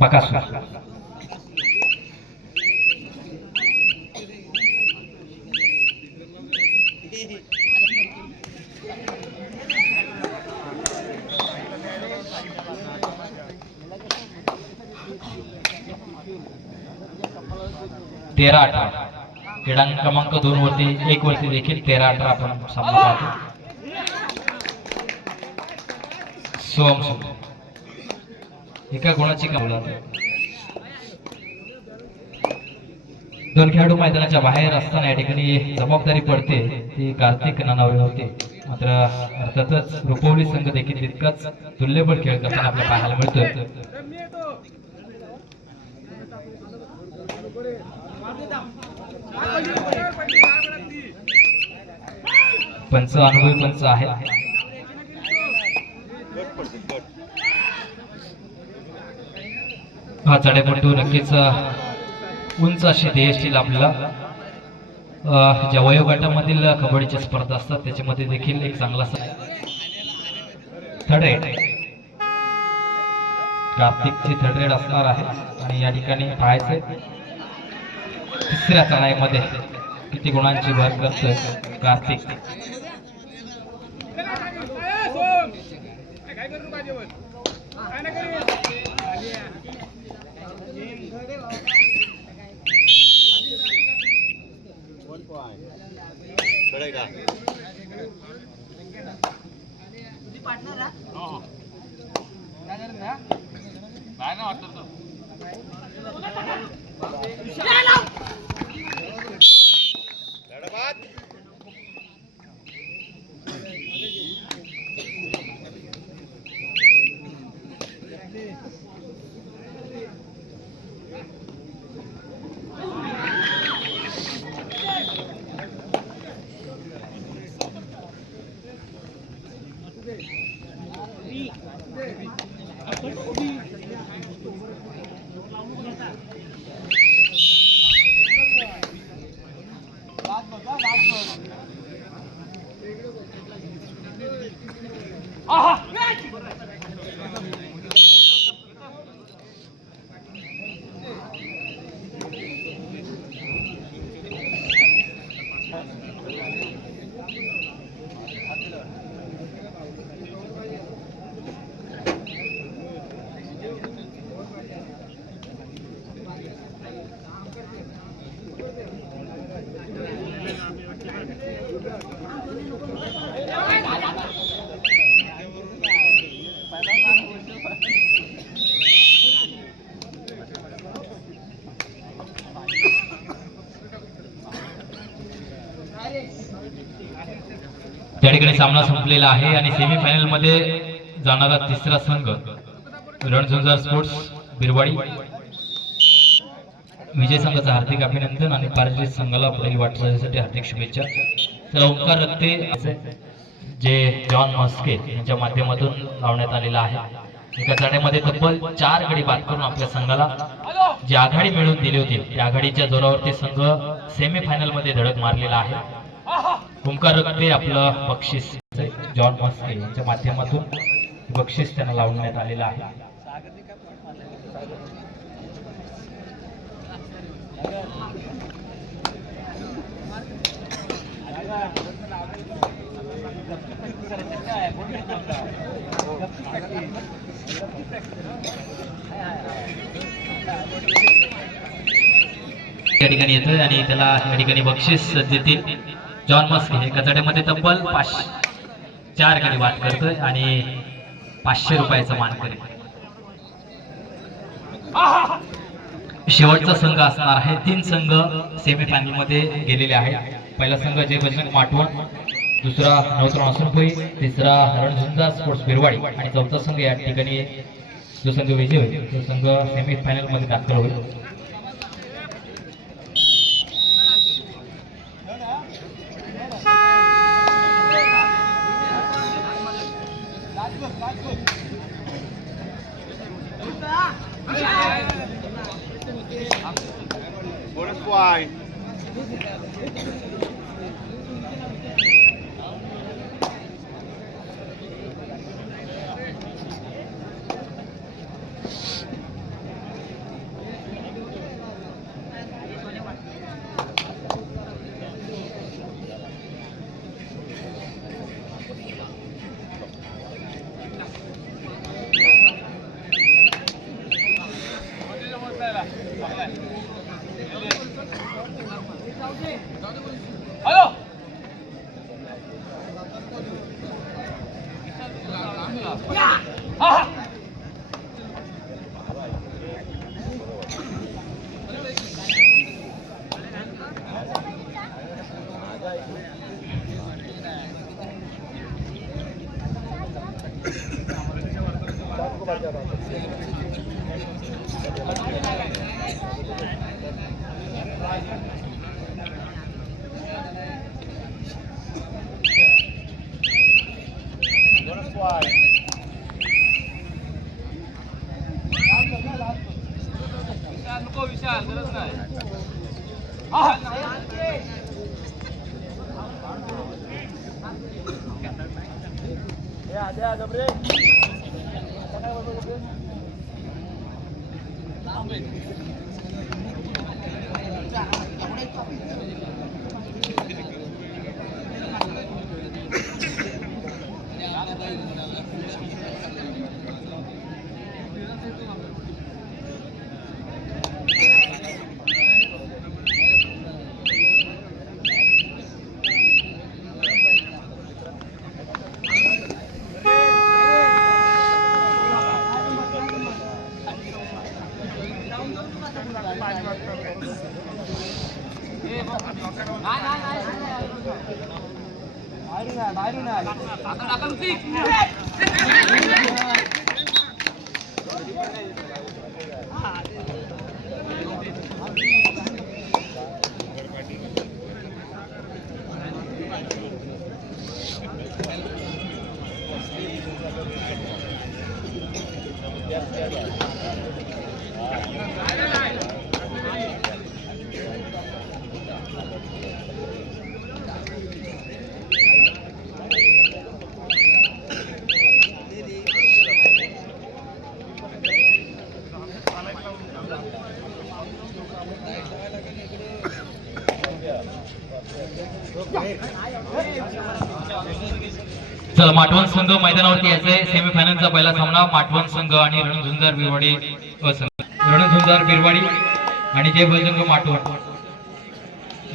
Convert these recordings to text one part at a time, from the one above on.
बकासूर तेरा 18 क्रीडांक क्रमांक 2 वरती 1 वरती देखील 13-18 आपण सामना पाहतो. सोम एका गुणाची कमला दोन खेळाडू मैदानाच्या बाहेर असताना या ठिकाणी जबाबदारी पडते ती कार्तिक नानावर होते. मात्र अर्थातच रुपवली संघ देखील तितकाच तुल्यबळ खेळ करताना आपल्याला पाहायला मिळतोय. पंच अनुभवी पंच आहे. हा चढाईपटू नक्कीच उंच अशी ध्येयशील आपल्याला ज्या वयोगटामधील कबड्डीच्या स्पर्धा असतात त्याच्यामध्ये देखील एक चांगला थर्ड रेड कार्तिकची थर्ड रेड असणार आहे. आणि या ठिकाणी पाहायचंय तिसऱ्या चढाईमध्ये किती गुणांची भर करतोय कार्तिक. त्या ठिकाणी सामना संपलेला आहे आणि सेमीफायनल मध्ये जाणारा तिसरा संघ रणझुंजार स्पोर्ट्स बिरवाडी. विजय संघाचं हार्दिक अभिनंदन आणि पराजित संघाला पुढील वाटचालीसाठी हार्दिक शुभेच्छा. तर ओंकार रक्ते जे जॉन मस्के यांच्या माध्यमातून लावण्यात आलेला आहे. एका चढाईमध्ये तब्बल 4 गडी बाद करून आपल्या संघाला जी आघाडी मिळवून दिली होती त्या आघाडीच्या जोरावरती संघ सेमीफायनल मध्ये धडक मारलेला आहे. ओंकार रक्ते आपलं बक्षीस जॉन मस्के यांच्या माध्यमातून बक्षीस त्यांना लावण्यात आलेलं आहे. या ठिकाणी येतोय आणि त्याला या ठिकाणी बक्षीस देतील. जॉन मस्के एका चढाईमध्ये तब्बल 4 गडी बाद करतोय आणि 500 रुपयाचा मान करेल. शेवटचा संघ असणार आहे. 3 संघ सेमीफायनल मध्ये गेलेले आहेत. पहिला संघ जय बजरंग माटवण, दुसरा नवतरण हसनपुई, तिसरा रणझुंजार स्पोर्ट्स बिरवाडी आणि चौथा संघ या ठिकाणी जो संघ विजय होईल तो संघ सेमीफायनल मध्ये दाखल होईल. चला माटवण संघ मैदानावरती यायचंय. सेमीफायनलचा पहिला सामना माटवण संघ आणि रणझुंजार बिरवाडी रणझुंजार बिरवाडी आणि जय बजरंग माटवण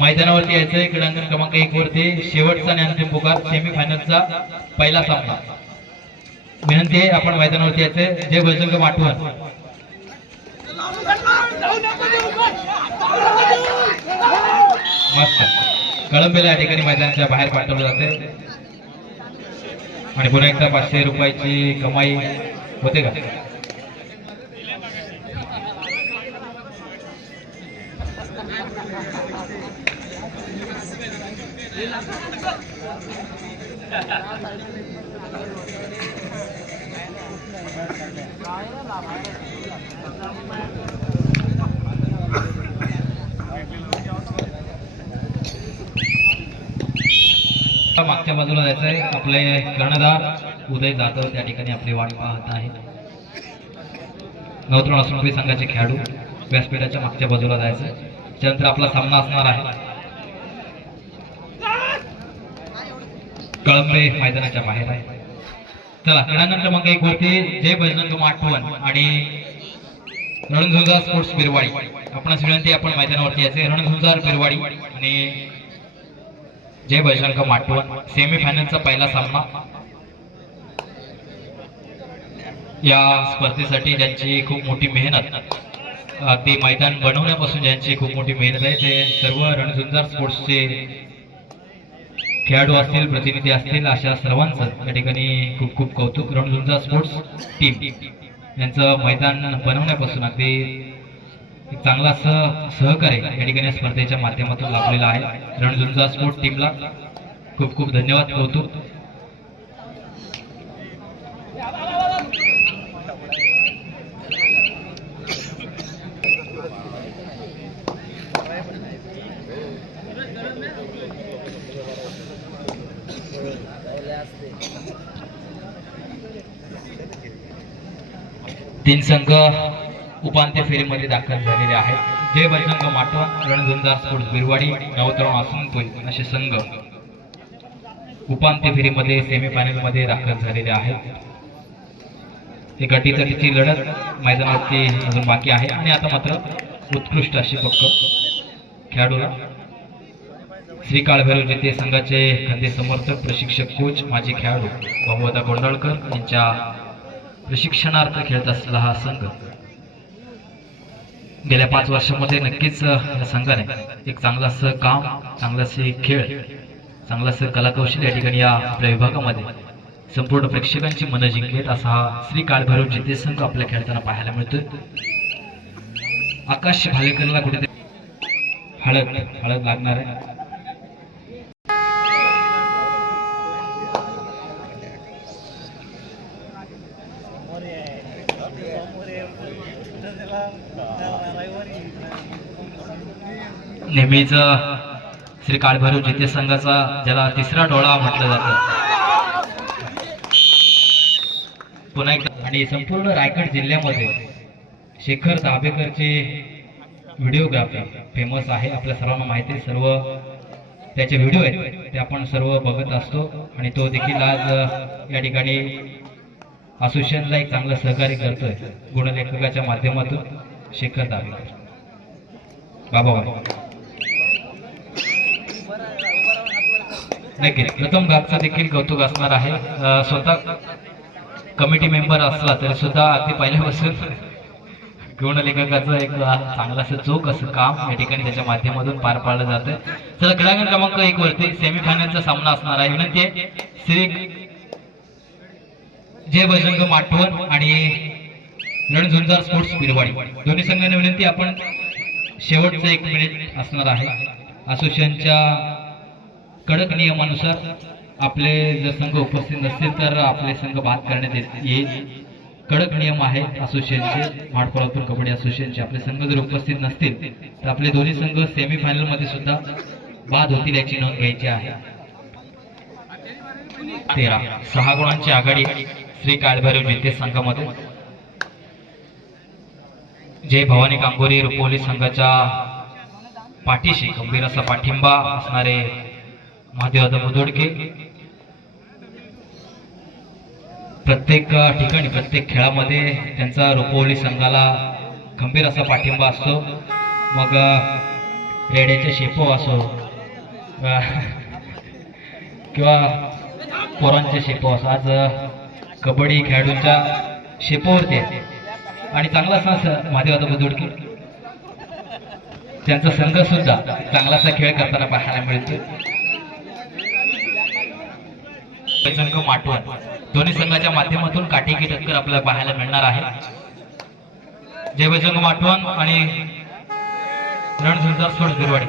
मैदानावरती यायचंय. क्रीडांगण क्रमांक 1 वरती शेवटचा आणि अंतिम पुकार सेमीफायनलचा पहिला सामना. विनंती आहे आपण मैदानावरती यायचंय. जय बजरंग माटवण. मस्त कळंबेला या ठिकाणी मैदानाच्या बाहेर पाठवलं जाते आणि पुन्हा एकदा 500 रुपयाची कमाई होते का? मागच्या बाजूला जायचंय. आपले कर्णधार उदय जाधव त्या ठिकाणी आपली वाट पाहत आहे. नवतरुण असुंपी संघाचे खेळाडू व्यासपीठाच्या मागच्या बाजूला जायचंय. त्यानंतर आपला सामना असणार आहे कळंबे मैदानाच्या बाहेर आहे. चला क्रीडांगण क्रमांक 1 वरती जय बजरंग माटवण आणि रणझुंजार स्पोर्ट्स बिरवाडी. आपणास विनंती आपण मैदानावरती यायचे. रणझुंजार बिरवाडी आणि जय बजरंग माटवण सेमीफायनलचा पहिला सामना. या स्पर्धेसाठी ज्यांची खूप मोठी मेहनत अगदी मैदान बनवण्यापासून ज्यांची खूप मोठी मेहनत आहे ते सर्व रणझुंजार स्पोर्ट्सचे खेळाडू असतील प्रतिनिधी असतील अशा सर्वांचं या ठिकाणी खूप खूप कौतुक. रणझुंजार स्पोर्ट्स टीम यांचं मैदान बनवण्यापासून अगदी एक चांगला सहकार्य या ठिकाणी स्पर्धेच्या माध्यमातून लाभलेला आहे. रणझुंजार स्पोर्ट्स टीमला खूप खूप धन्यवाद कौतुक. तीन संघ उपांत्य फेरीमध्ये दाखल झालेले आहेत. जय बजरंग माटवण रणझुंजार स्पोर्ट्स बिरवाडी नवतरुण असुंपी असे संघ उपांत्य फेरीमध्ये सेमीफायनल मध्ये दाखल झालेले आहेत. ही गटीतटीची लढत मैदानावरती अजून बाकी आहे आणि आता मात्र उत्कृष्ट अशी पक्क खेळाडूला श्री काळभैरव जिते संघाचे खंदे समर्थक प्रशिक्षक कोच माजी खेळाडू बाबूदा गोंधळकर यांच्या प्रशिक्षणार्थ खेळत असलेला हा संघ गेल्या 5 वर्षामध्ये नक्कीच या संघाने एक चांगलं असं काम, चांगलं असे खेळ, चांगलं असं कलाकौशल्य या ठिकाणी या आपल्या विभागामध्ये संपूर्ण प्रेक्षकांची मनं जिंकलेत असा हा श्री काळभैरव जिते संघ आपल्या खेळताना पाहायला मिळतोय. आकाश भालेकरला कुठेतरी हळद लागणार आहे. नेहमीच श्री काळभैरव जिते संघाचा ज्याला तिसरा डोळा म्हटलं जातं पुन्हा एकदा, आणि संपूर्ण रायगड जिल्ह्यामध्ये शेखर दाभेकरचे व्हिडिओग्राफी फेमस आहे. आपल्या सर्वांना माहिती आहे, सर्व त्याचे व्हिडिओ आहेत ते आपण सर्व बघत असतो आणि तो देखील आज या ठिकाणी असोसिएशनला एक चांगलं सहकार्य करतोय गुणलेखकाच्या माध्यमातून. शेखर दाभेकर बाबा नक्कीच प्रथम भागचा देखील कौतुक असणार आहे. स्वतः कमिटी मेंबर असला तरी सुद्धा अगदी पहिल्यापासून गुणलेखकाचं एक चांगलं असं चोख असं काम या ठिकाणी त्याच्या माध्यमातून पार पाडलं जातं. चला क्रीडांगण क्रमांक 1 वरती सेमीफायनलचा सामना असणार आहे. विनंती आहे श्री जय बजरंग माटवण आणि रणझुंजार स्पोर्ट्स बिरवाडी दोन्ही संघांना विनंती, आपण शेवटचं 1 मिनिट असणार आहे. असोसिएशनच्या कडक नियमानुसार आपले जर संघ उपस्थित नसतील तर आपले संघ बाद करण्यात येईल. कडक नियम आहेत असोसिएशनचे, माडकोळापूर कबड्डी असोसिएशनचे. आपले संघ जर उपस्थित नसतील तर आपले दोन्ही संघ सेमीफायनल मध्ये सुद्धा बाद होतील याची नोंद घ्यायची आहे. 6 गुणांची आघाडी श्री काळभैरव जिते संघामध्ये. जय भवानी कांगोरी रुपवली संघाच्या पाठीशी गंभीर असा पाठिंबा असणारे महादेव बुदोडके प्रत्येक ठिकाणी प्रत्येक खेळामध्ये त्यांचा रुपवली संघाला खंबीर असा पाठिंबा असतो. मग रेड्याचे शेपो असो किंवा पोरांचे शेपो असो, आज कबड्डी खेळाडूंच्या शेपोवरती आहे आणि चांगला असा महादेव बुदोडके त्यांचा संघ सुद्धा चांगला असा खेळ करताना पाहायला मिळतो. माटवण दोन्ही संघाच्या माध्यमातून काटेकी टक्कर आपल्याला पाहायला मिळणार आहे. जय बजरंग माटवण आणि रणझुंजार स्पोर्ट्स बिरवाडी.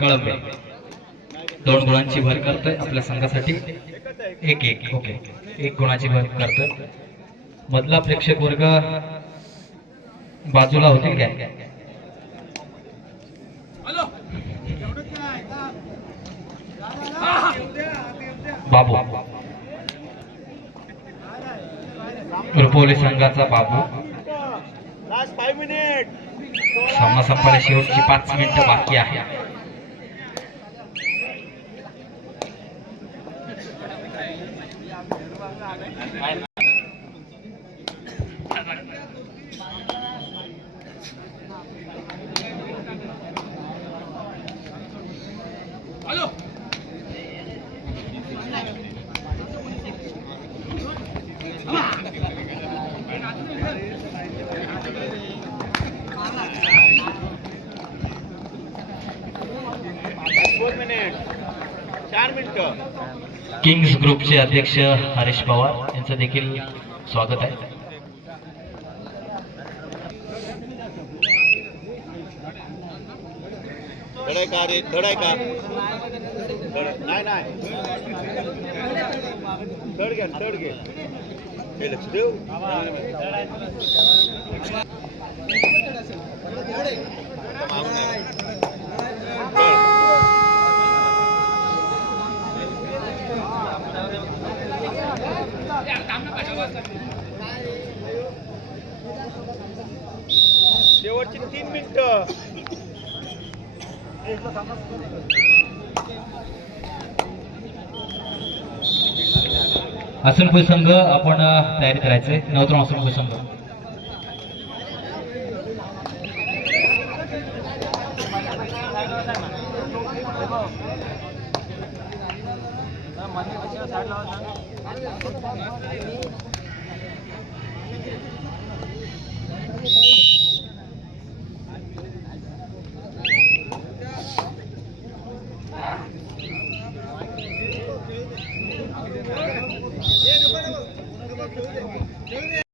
कळंबे 2 गुणांची भर करतोय आपल्या संघासाठी. 1 ओके 1 गुणाची भर करतोय. मधला प्रेक्षक वर्ग बाजूला होतील काय? बाबू रुपवली संघाचा बाबू. सामना संपायला शेवटची 5 मिनिटं बाकी आहे. किंग्स ग्रुपचे अध्यक्ष हरीश पवार यांचं देखील स्वागत आहे. शेवटची 3 मिनिटं. हसनपूर संघ आपण तयारी करायचंय. नवतरण हसनपूर संघ साईड लावा